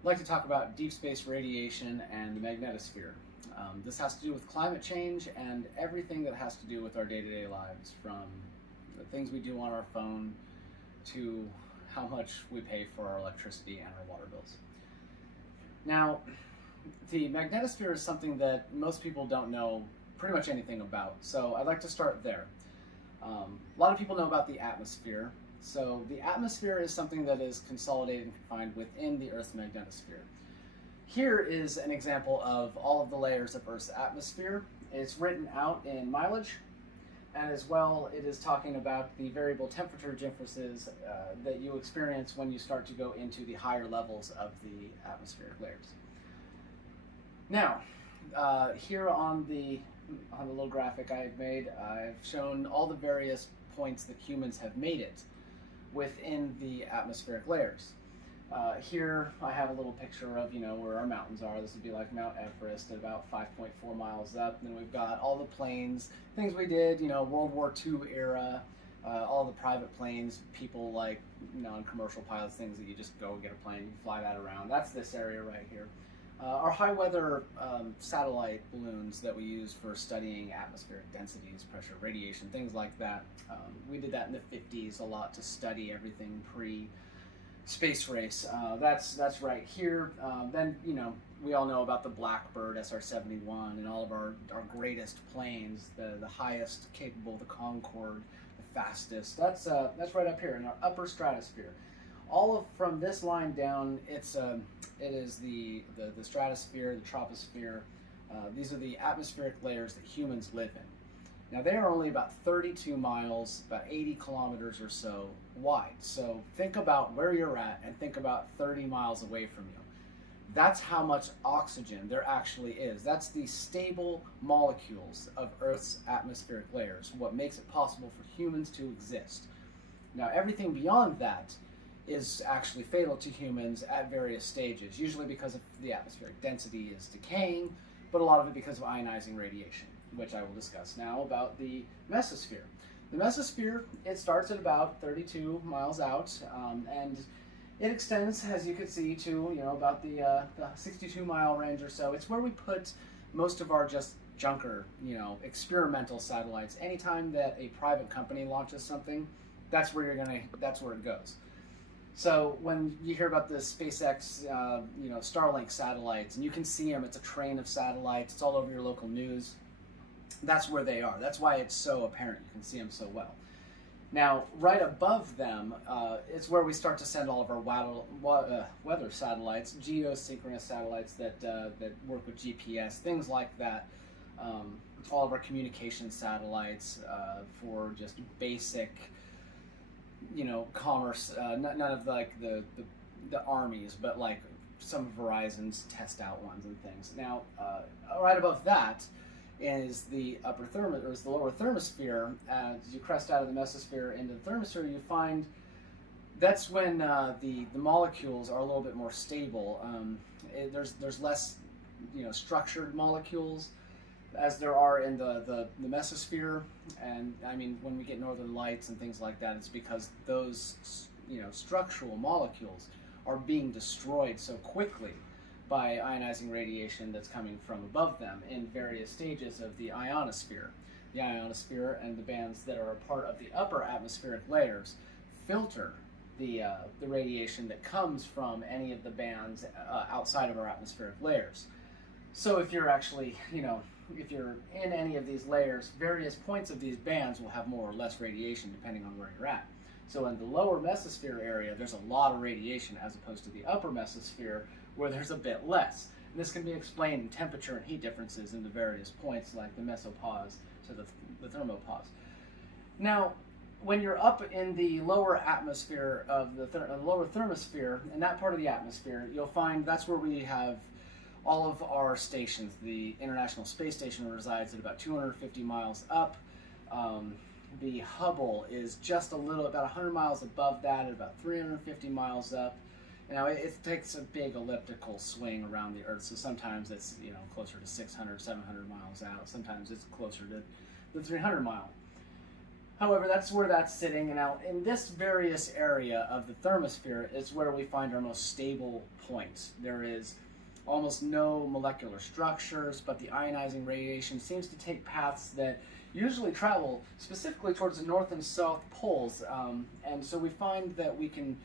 I'd like to talk about deep space radiation and the magnetosphere. This has to do with climate change and everything that has to do with our day-to-day lives, from the things we do on our phone to how much we pay for our electricity and our water bills. Now, the magnetosphere is something that most people don't know pretty much anything about, so I'd like to start there. A lot of people know about the atmosphere. So the atmosphere is something that is consolidated and confined within the Earth's magnetosphere. Here is an example of all of the layers of Earth's atmosphere. It's written out in mileage, and as well it is talking about the variable temperature differences that you experience when you start to go into the higher levels of the atmospheric layers. Now, here on the little graphic I've made, I've shown all the various points that humans have made it within the atmospheric layers. Here I have a little picture of where our mountains are. This would be like Mount Everest at about 5.4 miles up. And then we've got all the planes, things we did, World War II era, all the private planes, people like non-commercial pilots, things that you just go get a plane, you fly that around. That's this area right here. Our high weather satellite balloons that we use for studying atmospheric densities, pressure, radiation, things like that. We did that in the 50s a lot to study everything pre-space race. That's right here. Then we all know about the Blackbird SR-71 and all of our greatest planes, the highest capable, the Concorde, the fastest. That's right up here in our upper stratosphere. All of from this line down, it is the stratosphere, the troposphere. These are the atmospheric layers that humans live in. Now they are only about 32 miles, about 80 kilometers or so wide. So think about where you're at and think about 30 miles away from you. That's how much oxygen there actually is. That's the stable molecules of Earth's atmospheric layers, what makes it possible for humans to exist. Now everything beyond that is actually fatal to humans at various stages, usually because of the atmospheric density is decaying, but a lot of it because of ionizing radiation, which I will discuss now about the mesosphere. The mesosphere, it starts at about 32 miles out, and it extends, as you can see, to about the 62-mile range or so. It's where we put most of our just junker, experimental satellites. Anytime that a private company launches something, that's where it goes. So when you hear about the SpaceX, Starlink satellites, and you can see them, it's a train of satellites, it's all over your local news. That's where they are. That's why it's so apparent. You can see them so well. Now, right above them, it's where we start to send all of our weather satellites, geosynchronous satellites that work with GPS, things like that. All of our communication satellites for just basic commerce, none of like the armies, but like some of Verizon's test out ones and things. Now, right above that is the lower thermosphere. As you crest out of the mesosphere into the thermosphere, you find that's when the molecules are a little bit more stable. There's less structured molecules as there are in the mesosphere. And I mean, when we get northern lights and things like that, it's because those structural molecules are being destroyed so quickly by ionizing radiation that's coming from above them in various stages of the ionosphere. The ionosphere and the bands that are a part of the upper atmospheric layers filter the radiation that comes from any of the bands outside of our atmospheric layers. So if you're actually, if you're in any of these layers, various points of these bands will have more or less radiation depending on where you're at. So in the lower mesosphere area, there's a lot of radiation as opposed to the upper mesosphere where there's a bit less. And this can be explained in temperature and heat differences in the various points like the mesopause to the thermopause. Now, when you're up in the lower atmosphere of the lower thermosphere, in that part of the atmosphere, you'll find that's where we have all of our stations. The International Space Station resides at about 250 miles up. The Hubble is just about 100 miles above that, at about 350 miles up. Now it takes a big elliptical swing around the Earth, so sometimes it's closer to 600, 700 miles out. Sometimes it's closer to the 300 mile. However, that's where that's sitting. And now in this various area of the thermosphere is where we find our most stable points. There is almost no molecular structures, but the ionizing radiation seems to take paths that usually travel specifically towards the north and south poles. And so we find that we can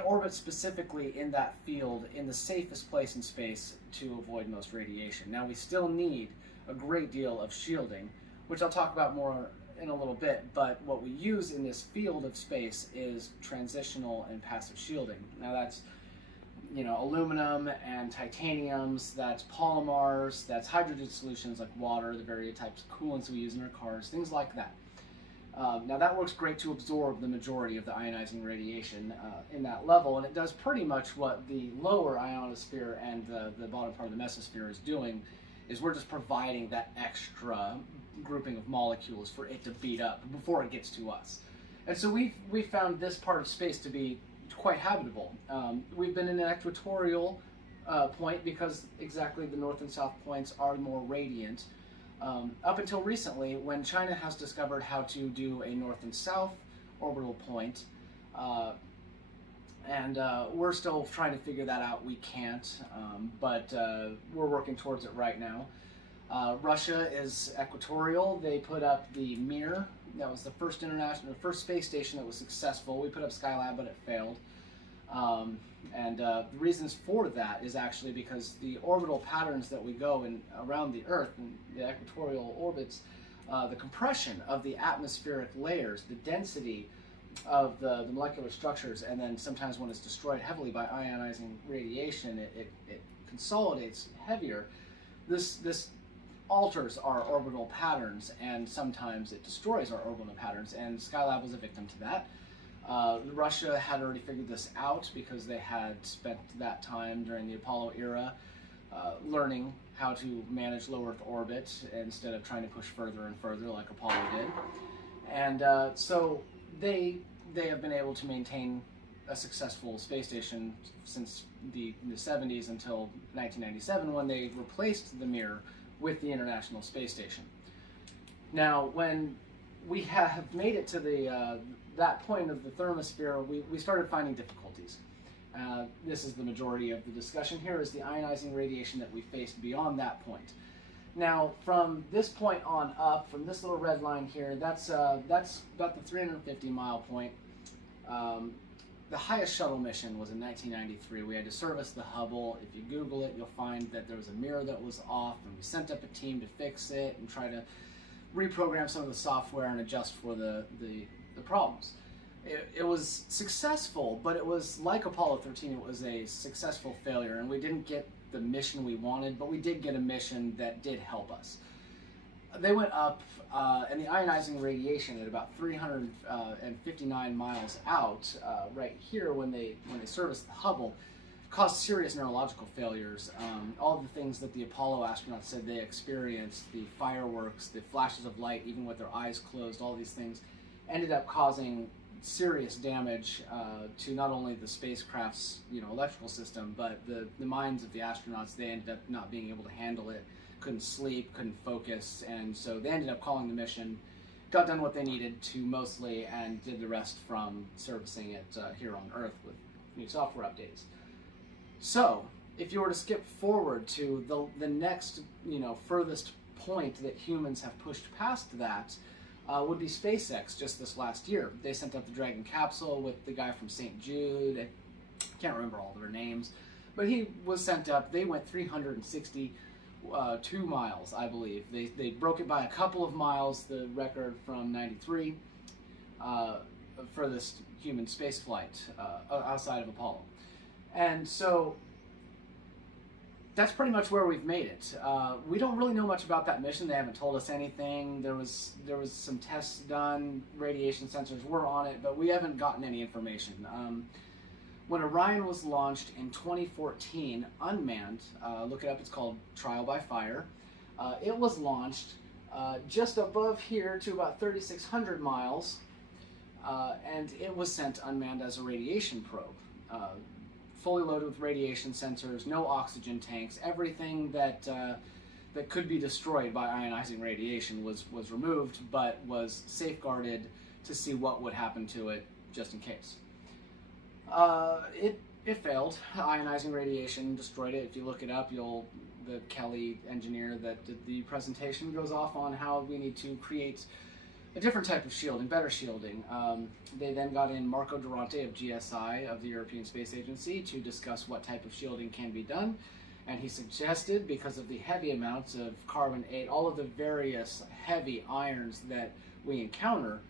orbit specifically in that field in the safest place in space to avoid most radiation. Now we still need a great deal of shielding, which I'll talk about more in a little bit, but what we use in this field of space is transitional and passive shielding. Now that's, aluminum and titaniums, that's polymers, that's hydrogen solutions like water, the various types of coolants we use in our cars, things like that. Now that works great to absorb the majority of the ionizing radiation in that level, and it does pretty much what the lower ionosphere and the bottom part of the mesosphere is doing, is we're just providing that extra grouping of molecules for it to beat up before it gets to us. And so we found this part of space to be quite habitable. We've been in an equatorial point because exactly the north and south points are more radiant. Up until recently, when China has discovered how to do a north and south orbital point, and we're still trying to figure that out. We can't, but we're working towards it right now. Russia is equatorial. They put up the Mir. That was the first first space station that was successful. We put up Skylab, but it failed. The reasons for that is actually because the orbital patterns that we go in around the Earth, in the equatorial orbits, the compression of the atmospheric layers, the density of the molecular structures, and then sometimes when it's destroyed heavily by ionizing radiation, it consolidates heavier. This alters our orbital patterns, and sometimes it destroys our orbital patterns, and Skylab was a victim to that. Russia had already figured this out because they had spent that time during the Apollo era learning how to manage low Earth orbit instead of trying to push further and further like Apollo did. And so they have been able to maintain a successful space station since the 70s until 1997, when they replaced the Mir with the International Space Station. Now, when we have made it to that point of the thermosphere, we started finding difficulties. This is the majority of the discussion here, is the ionizing radiation that we faced beyond that point. Now, from this point on up, from this little red line here, that's about the 350-mile point. The highest shuttle mission was in 1993. We had to service the Hubble. If you Google it, you'll find that there was a mirror that was off, and we sent up a team to fix it and try to reprogram some of the software and adjust for the problems. It was successful, but it was like Apollo 13. It was a successful failure, and we didn't get the mission we wanted, but we did get a mission that did help us. They went up, and the ionizing radiation at about 359 miles out, right here when they serviced the Hubble, caused serious neurological failures. All of the things that the Apollo astronauts said they experienced, the fireworks, the flashes of light, even with their eyes closed, all these things ended up causing serious damage to not only the spacecraft's electrical system, but the minds of the astronauts. They ended up not being able to handle it, couldn't sleep, couldn't focus, and so they ended up calling the mission, got done what they needed to mostly, and did the rest from servicing it here on Earth with new software updates. So, if you were to skip forward to the next, furthest point that humans have pushed past that, would be SpaceX just this last year. They sent up the Dragon capsule with the guy from St. Jude. I can't remember all their names, but he was sent up. They went 362 miles, I believe. They broke it by a couple of miles, the record from '93, for this human space flight outside of Apollo. And so that's pretty much where we've made it. We don't really know much about that mission. They haven't told us anything. There was some tests done. Radiation sensors were on it, but we haven't gotten any information. When Orion was launched in 2014, unmanned, look it up, it's called Trial by Fire. It was launched just above here to about 3,600 miles, and it was sent unmanned as a radiation probe. Fully loaded with radiation sensors, no oxygen tanks, everything that that could be destroyed by ionizing radiation was removed, but was safeguarded to see what would happen to it just in case. It failed. Ionizing radiation destroyed it. If you look it up, the Kelly engineer that did the presentation goes off on how we need to create a different type of shielding, better shielding. They then got in Marco Durante of GSI, of the European Space Agency, to discuss what type of shielding can be done. And he suggested, because of the heavy amounts of carbon-8, all of the various heavy irons that we encounter,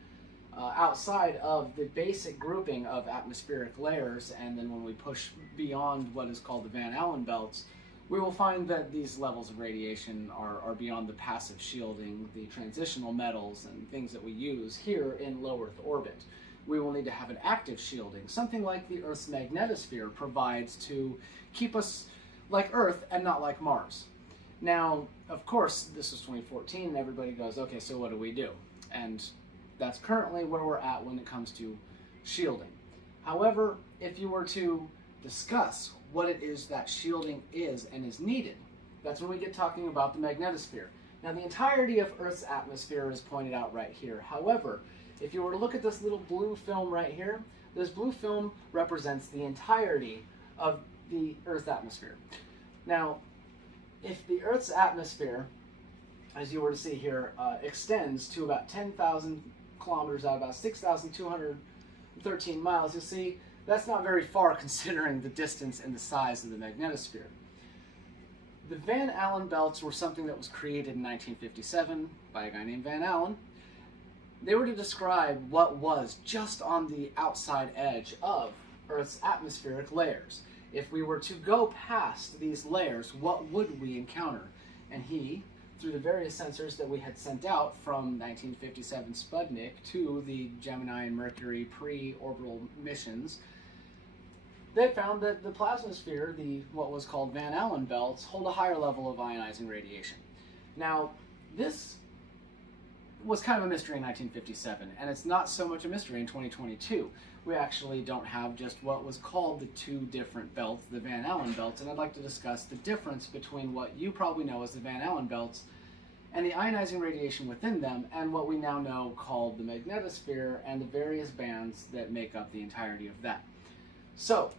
outside of the basic grouping of atmospheric layers, and then when we push beyond what is called the Van Allen belts, we will find that these levels of radiation are beyond the passive shielding, the transitional metals and things that we use here in low Earth orbit. We will need to have an active shielding, something like the Earth's magnetosphere provides to keep us like Earth and not like Mars. Now, of course, this is 2014 and everybody goes, okay, so what do we do? And that's currently where we're at when it comes to shielding. However, if you were to discuss what it is that shielding is and is needed, that's when we get talking about the magnetosphere. Now, the entirety of Earth's atmosphere is pointed out right here. However, if you were to look at this little blue film right here, this blue film represents the entirety of the Earth's atmosphere. Now, if the Earth's atmosphere, as you were to see here, extends to about 10,000 kilometers out, about 6,213 miles, you'll see that's not very far considering the distance and the size of the magnetosphere. The Van Allen belts were something that was created in 1957 by a guy named Van Allen. They were to describe what was just on the outside edge of Earth's atmospheric layers. If we were to go past these layers, what would we encounter? And he, through the various sensors that we had sent out from 1957 Sputnik to the Gemini and Mercury pre-orbital missions, they found that the plasmasphere, what was called Van Allen belts, hold a higher level of ionizing radiation. Now, this was kind of a mystery in 1957, and it's not so much a mystery in 2022. We actually don't have just what was called the two different belts, the Van Allen belts, and I'd like to discuss the difference between what you probably know as the Van Allen belts and the ionizing radiation within them, and what we now know called the magnetosphere and the various bands that make up the entirety of that. So,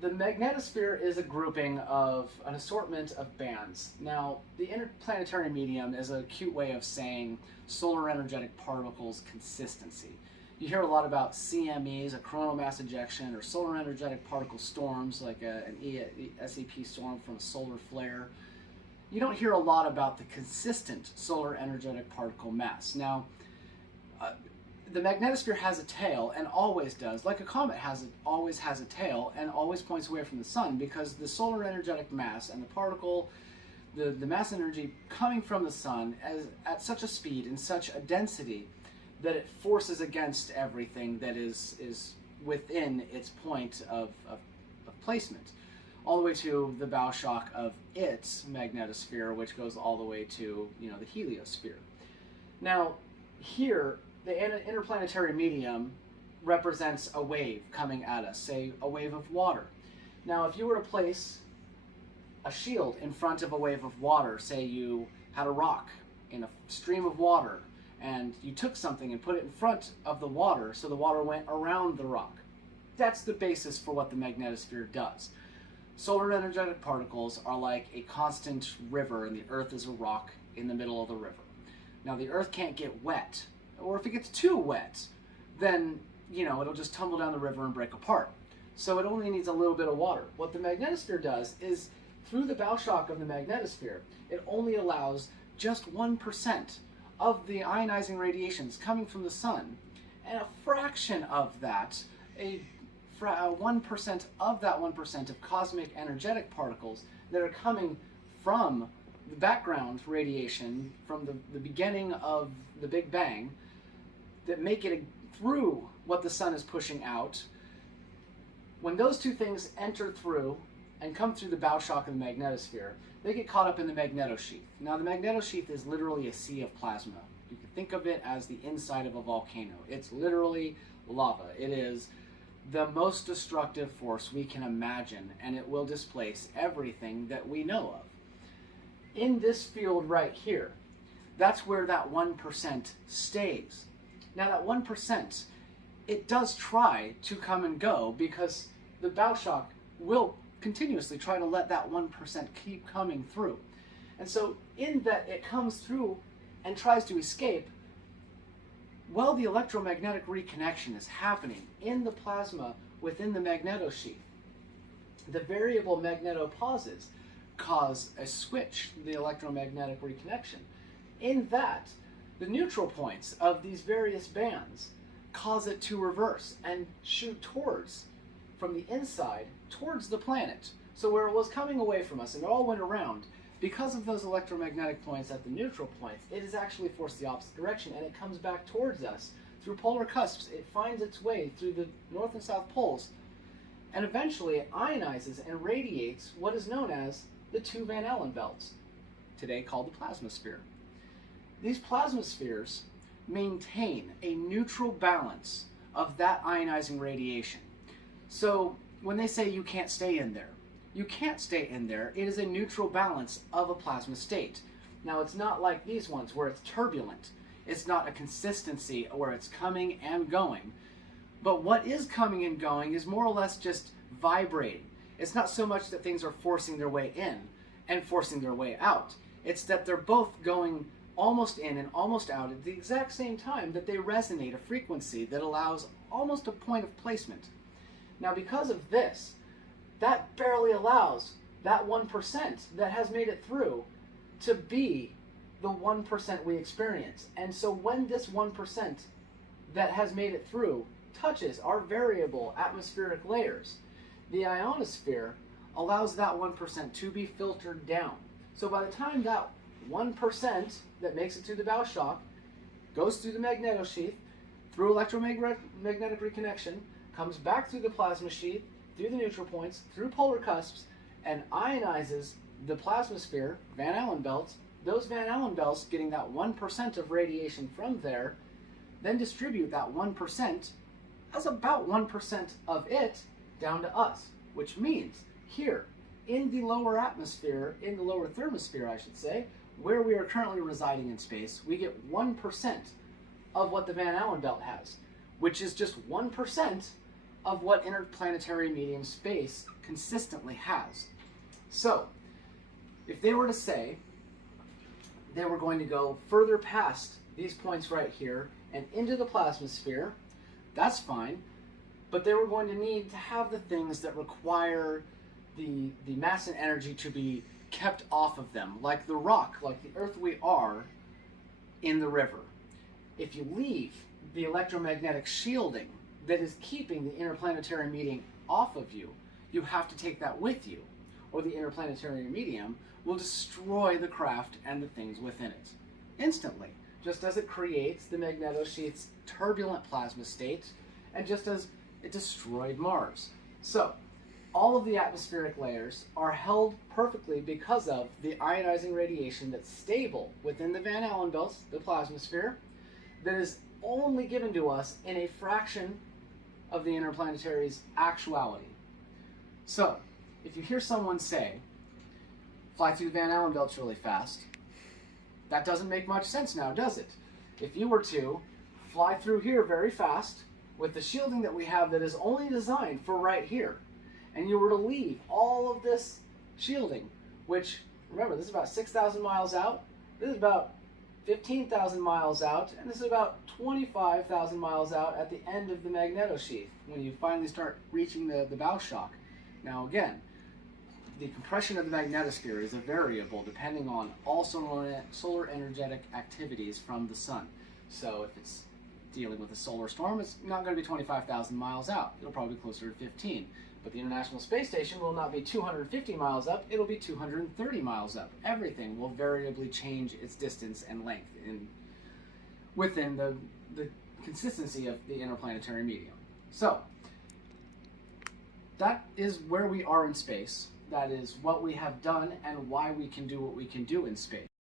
the magnetosphere is a grouping of an assortment of bands. Now, the interplanetary medium is a cute way of saying solar energetic particles consistency. You hear a lot about CMEs, a coronal mass ejection, or solar energetic particle storms, like an SEP storm from a solar flare. You don't hear a lot about the consistent solar energetic particle mass. Now, the magnetosphere has a tail, and always does, like a comet always has a tail, and always points away from the sun, because the solar energetic mass and the particle, the mass energy coming from the sun is at such a speed and such a density that it forces against everything that is within its point of placement, all the way to the bow shock of its magnetosphere, which goes all the way to, the heliosphere. Now, here, the interplanetary medium represents a wave coming at us, say a wave of water. Now, if you were to place a shield in front of a wave of water, say you had a rock in a stream of water, and you took something and put it in front of the water so the water went around the rock. That's the basis for what the magnetosphere does. Solar energetic particles are like a constant river, and the Earth is a rock in the middle of the river. Now, the Earth can't get wet, or if it gets too wet, then, it'll just tumble down the river and break apart. So it only needs a little bit of water. What the magnetosphere does is, through the bow shock of the magnetosphere, it only allows just 1% of the ionizing radiations coming from the sun, and a fraction of that, 1% of that 1% of cosmic energetic particles that are coming from the background radiation from the beginning of the Big Bang, that make it through what the sun is pushing out. When those two things enter through and come through the bow shock of the magnetosphere, they get caught up in the magnetosheath. Now, the magnetosheath is literally a sea of plasma. You can think of it as the inside of a volcano. It's literally lava. It is the most destructive force we can imagine, and it will displace everything that we know of. in this field right here, that's where that 1% stays. Now that 1%, it does try to come and go because the bow shock will continuously try to let that 1% keep coming through. And so in that it comes through and tries to escape, while the electromagnetic reconnection is happening in the plasma within the magnetosheath, the variable magnetopauses cause a switch in the electromagnetic reconnection. In that, the neutral points of these various bands cause it to reverse and shoot towards, from the inside, towards the planet. So where it was coming away from us and it all went around, because of those electromagnetic points at the neutral points, it is actually forced the opposite direction and it comes back towards us. Through polar cusps, it finds its way through the north and south poles, and eventually it ionizes and radiates what is known as the two Van Allen belts, today called the plasmasphere. These plasmaspheres maintain a neutral balance of that ionizing radiation. So when they say you can't stay in there, you can't stay in there. It is a neutral balance of a plasma state. Now it's not like these ones where it's turbulent. It's not a consistency where it's coming and going. But what is coming and going is more or less just vibrating. It's not so much that things are forcing their way in and forcing their way out. It's that they're both going almost in and almost out at the exact same time that they resonate a frequency that allows almost a point of placement. Now because of this, that barely allows that 1% that has made it through to be the 1% we experience. And so when this 1% that has made it through touches our variable atmospheric layers, the ionosphere allows that 1% to be filtered down. So by the time that 1% that makes it through the bow shock goes through the magnetosheath, through electromagnetic reconnection, comes back through the plasma sheath, through the neutral points, through polar cusps, and ionizes the plasmasphere, Van Allen belts, those Van Allen belts getting that 1% of radiation from there, then distribute that 1% as about 1% of it down to us, which means here in the lower atmosphere, in the lower thermosphere I should say, where we are currently residing in space, we get 1% of what the Van Allen belt has, which is just 1% of what interplanetary medium space consistently has. So, if they were to say they were going to go further past these points right here and into the plasmasphere, that's fine, but they were going to need to have the things that require the mass and energy to be kept off of them, like the rock, like the Earth we are in the river. If you leave the electromagnetic shielding that is keeping the interplanetary medium off of you, you have to take that with you, or the interplanetary medium will destroy the craft and the things within it instantly, just as it creates the magnetosheath's turbulent plasma state, and just as it destroyed Mars. So, all of the atmospheric layers are held perfectly because of the ionizing radiation that's stable within the Van Allen belts, the plasmasphere, that is only given to us in a fraction of the interplanetary's actuality. So, if you hear someone say, fly through the Van Allen belts really fast, that doesn't make much sense now, does it? If you were to fly through here very fast with the shielding that we have that is only designed for right here, and you were to leave all of this shielding, which, remember, this is about 6,000 miles out, this is about 15,000 miles out, and this is about 25,000 miles out at the end of the magnetosheath, when you finally start reaching the bow shock. Now the compression of the magnetosphere is a variable depending on all solar energetic activities from the sun. So if it's dealing with a solar storm, it's not going to be 25,000 miles out. It'll probably be closer to 15. But the International Space Station will not be 250 miles up, it'll be 230 miles up. Everything will variably change its distance and length within the consistency of the interplanetary medium. So, that is where we are in space. That is what we have done and why we can do what we can do in space.